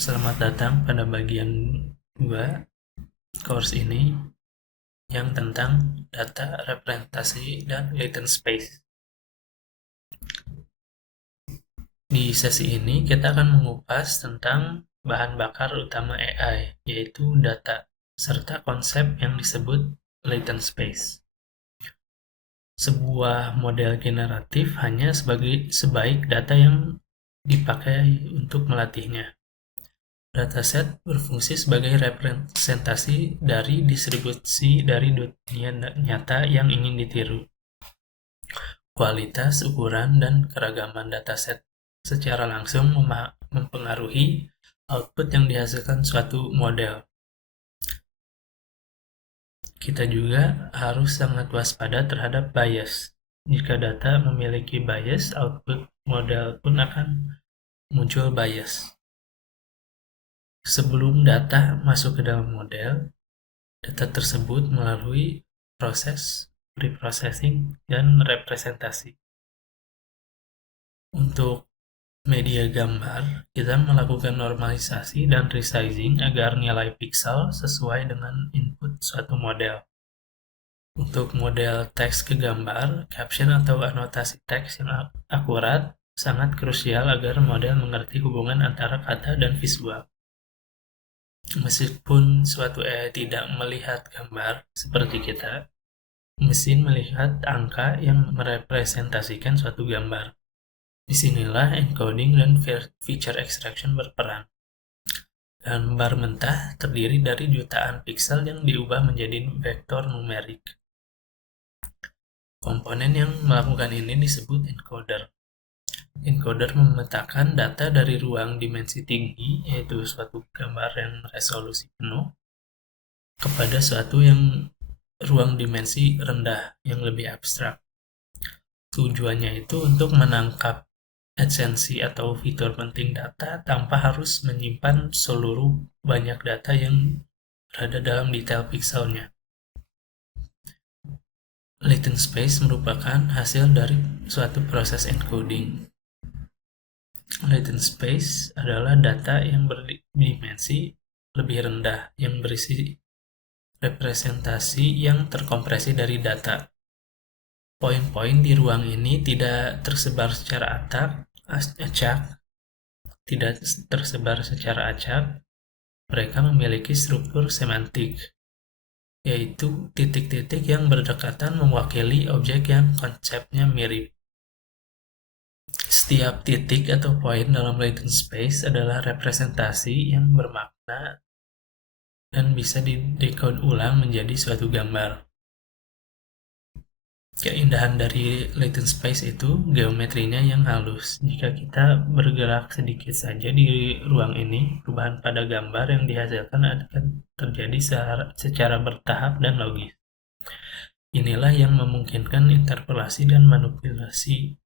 Selamat datang pada bagian 2 course ini yang tentang data representasi dan latent space. Di sesi ini kita akan mengupas tentang bahan bakar utama AI, yaitu data, serta konsep yang disebut latent space. Sebuah model generatif hanya sebaik data yang dipakai untuk melatihnya. Dataset berfungsi sebagai representasi dari distribusi dari dunia nyata yang ingin ditiru. Kualitas, ukuran, dan keragaman dataset secara langsung mempengaruhi output yang dihasilkan suatu model. Kita juga harus sangat waspada terhadap bias. Jika data memiliki bias, output model pun akan muncul bias. Sebelum data masuk ke dalam model, data tersebut melalui proses preprocessing dan representasi. Untuk media gambar, kita melakukan normalisasi dan resizing agar nilai pixel sesuai dengan input suatu model. Untuk model teks ke gambar, caption atau anotasi teks yang akurat sangat krusial agar model mengerti hubungan antara kata dan visual. Meskipun suatu AI tidak melihat gambar seperti kita, mesin melihat angka yang merepresentasikan suatu gambar. Disinilah encoding dan feature extraction berperan. Gambar mentah terdiri dari jutaan piksel yang diubah menjadi vektor numerik. Komponen yang melakukan ini disebut encoder. Encoder memetakan data dari ruang dimensi tinggi, yaitu suatu gambar yang resolusi penuh, kepada suatu yang ruang dimensi rendah yang lebih abstrak. Tujuannya itu untuk menangkap esensi atau fitur penting data tanpa harus menyimpan seluruh banyak data yang berada dalam detail pikselnya. Latent space merupakan hasil dari suatu proses encoding. Latent space adalah data yang berdimensi lebih rendah yang berisi representasi yang terkompresi dari data. Poin-poin di ruang ini tidak tersebar secara acak. Mereka memiliki struktur semantik, yaitu titik-titik yang berdekatan mewakili objek yang konsepnya mirip. Setiap titik atau poin dalam latent space adalah representasi yang bermakna dan bisa di-decode ulang menjadi suatu gambar. Keindahan dari latent space itu geometrinya yang halus. Jika kita bergerak sedikit saja di ruang ini, perubahan pada gambar yang dihasilkan akan terjadi secara bertahap dan logis. Inilah yang memungkinkan interpolasi dan manipulasi.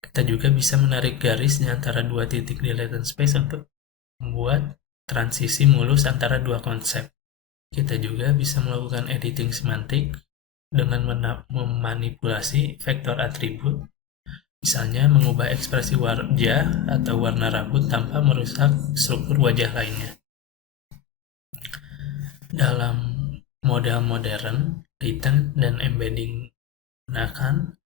Kita juga bisa menarik garis di antara dua titik di latent space untuk membuat transisi mulus antara dua konsep. Kita juga bisa melakukan editing semantik dengan memanipulasi vektor atribut, misalnya mengubah ekspresi wajah atau warna rambut tanpa merusak struktur wajah lainnya. Dalam model modern, latent dan embedding digunakan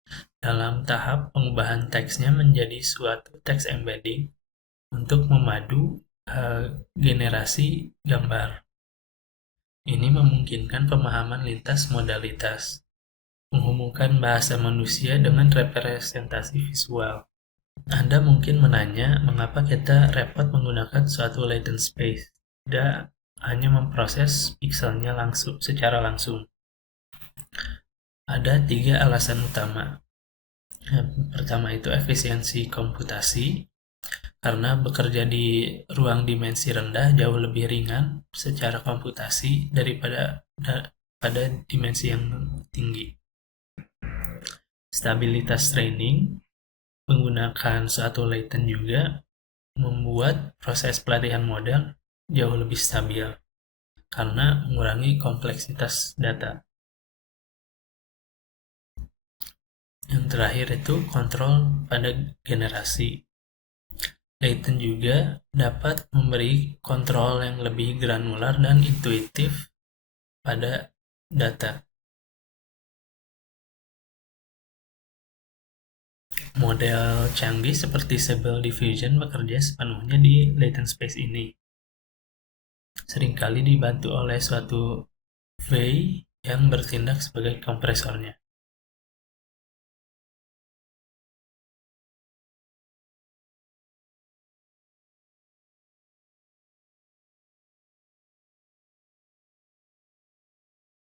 dalam tahap pengubahan teksnya menjadi suatu teks embedding untuk memadu generasi gambar. Ini memungkinkan pemahaman lintas modalitas, menghubungkan bahasa manusia dengan representasi visual. Anda mungkin menanya, mengapa kita repot menggunakan suatu latent space, tidak hanya memproses pikselnya secara langsung. Ada 3 alasan utama. Yang pertama itu efisiensi komputasi, karena bekerja di ruang dimensi rendah jauh lebih ringan secara komputasi daripada pada dimensi yang tinggi. Stabilitas training menggunakan suatu latent juga membuat proses pelatihan model jauh lebih stabil karena mengurangi kompleksitas data. Yang terakhir itu kontrol pada generasi. Layton juga dapat memberi kontrol yang lebih granular dan intuitif pada data. Model canggih seperti Stable Diffusion bekerja sepenuhnya di latent space ini, seringkali dibantu oleh suatu V yang bertindak sebagai kompresornya.